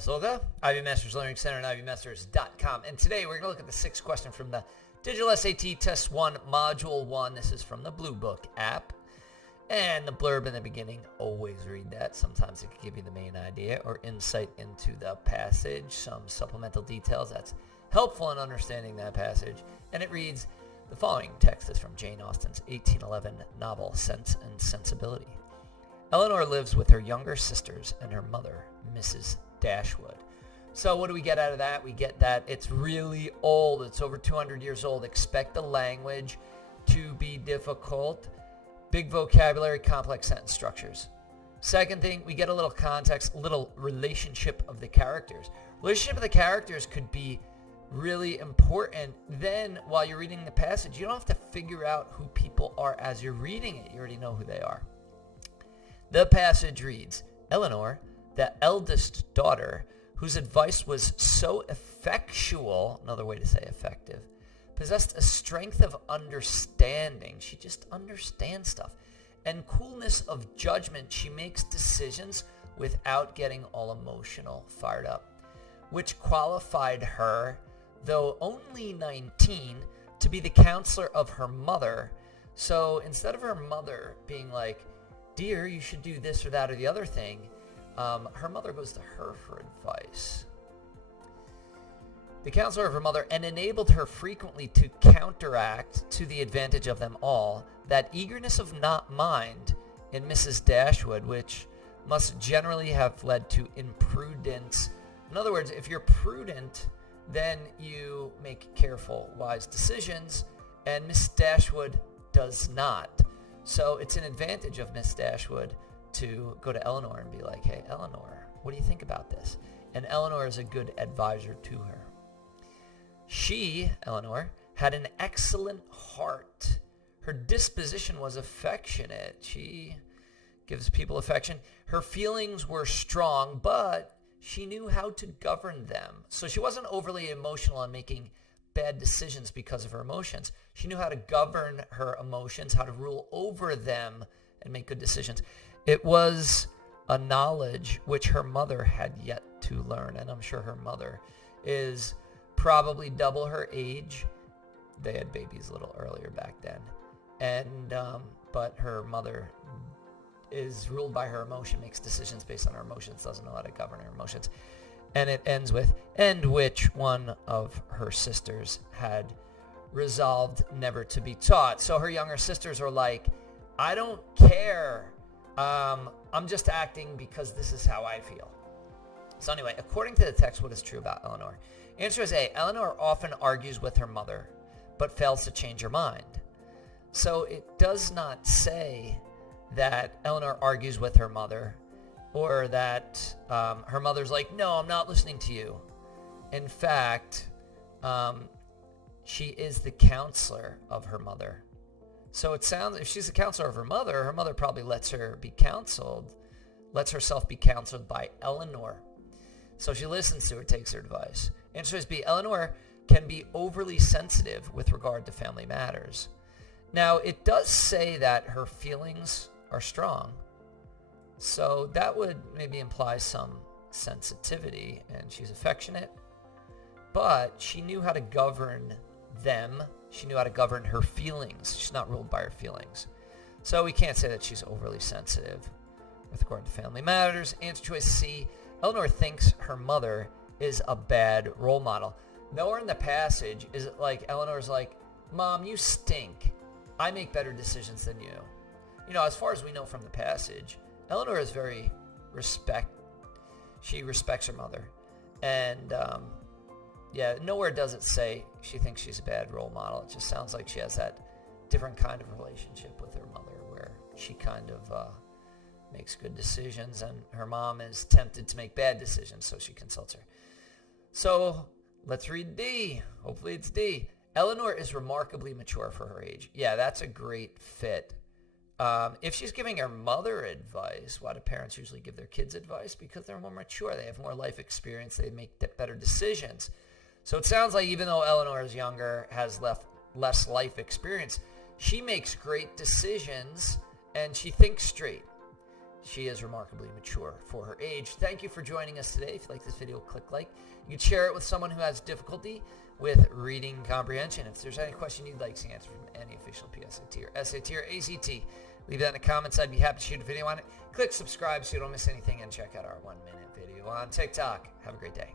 Solga, Ivy Masters Learning Center and ivymasters.com. And today we're going to look at the sixth question from the Digital SAT Test 1, Module 1. This is from the Bluebook app. And the blurb in the beginning, always read that. Sometimes it can give you the main idea or insight into the passage, some supplemental details that's helpful in understanding that passage. And it reads, the following text is from Jane Austen's 1811 novel, Sense and Sensibility. Elinor lives with her younger sisters and her mother, Mrs. Dashwood. So what do we get out of that? We get that it's really old. It's over 200 years old. Expect the language to be difficult. Big vocabulary, complex sentence structures. Second thing, we get a little context, a little relationship of the characters. Relationship of the characters could be really important. Then while you're reading the passage, you don't have to figure out who people are as you're reading it. You already know who they are. The passage reads, Elinor, the eldest daughter, whose advice was so effectual, another way to say effective, possessed a strength of understanding. She just understands stuff. And coolness of judgment. She makes decisions without getting all emotional, fired up, which qualified her, though only 19, to be the counselor of her mother. So instead of her mother being like, dear, you should do this or that or the other thing, her mother goes to her for advice. The counselor of her mother, and enabled her frequently to counteract, to the advantage of them all, that eagerness of not mind in Mrs. Dashwood, which must generally have led to imprudence. In other words, if you're prudent, then you make careful, wise decisions, and Miss Dashwood does not. So it's an advantage of Miss Dashwood to go to Elinor and be like, hey, Elinor, what do you think about this? And Elinor is a good advisor to her. She, Elinor, had an excellent heart. Her disposition was affectionate. She gives people affection. Her feelings were strong, but she knew how to govern them. So she wasn't overly emotional and making bad decisions because of her emotions. She knew how to govern her emotions, how to rule over them and make good decisions. It was a knowledge which her mother had yet to learn, and I'm sure her mother is probably double her age. They had babies a little earlier back then. And but her mother is ruled by her emotion, makes decisions based on her emotions, doesn't know how to govern her emotions. And it ends with, and which one of her sisters had resolved never to be taught. So her younger sisters are like, I don't care. I'm just acting because this is how I feel. So anyway, according to the text, what is true about Elinor? Answer is A. Elinor often argues with her mother, but fails to change her mind. So it does not say that Elinor argues with her mother, or that her mother's like, no, I'm not listening to you. In fact, she is the counselor of her mother. So it sounds, if she's the counselor of her mother probably lets her be counseled, lets herself be counseled by Elinor. So she listens to her, takes her advice. Answer is B. Elinor can be overly sensitive with regard to family matters. Now, it does say that her feelings are strong. So that would maybe imply some sensitivity, and she's affectionate. But she knew how to govern them. She knew how to govern her feelings. She's not ruled by her feelings. So we can't say that she's overly sensitive with regard to family matters. Answer choice C. Elinor thinks her mother is a bad role model. Nowhere in the passage is it like Elinor's like, Mom, you stink. I make better decisions than you. You know, as far as we know from the passage, Elinor is very she respects her mother. And nowhere does it say she thinks she's a bad role model. It just sounds like she has that different kind of relationship with her mother where she kind of makes good decisions and her mom is tempted to make bad decisions, so she consults her. So let's read D. Hopefully it's D. Elinor is remarkably mature for her age. Yeah, that's a great fit. If she's giving her mother advice, why do parents usually give their kids advice? Because they're more mature. They have more life experience. They make better decisions. So it sounds like even though Elinor is younger, has less life experience, she makes great decisions and she thinks straight. she is remarkably mature for her age. Thank you for joining us today. If you like this video, click like. You can share it with someone who has difficulty with reading comprehension. If there's any question you'd like to answer from any official PSAT or SAT or ACT, leave that in the comments. I'd be happy to shoot a video on it. Click subscribe so you don't miss anything, and check out our 1-minute video on TikTok. Have a great day.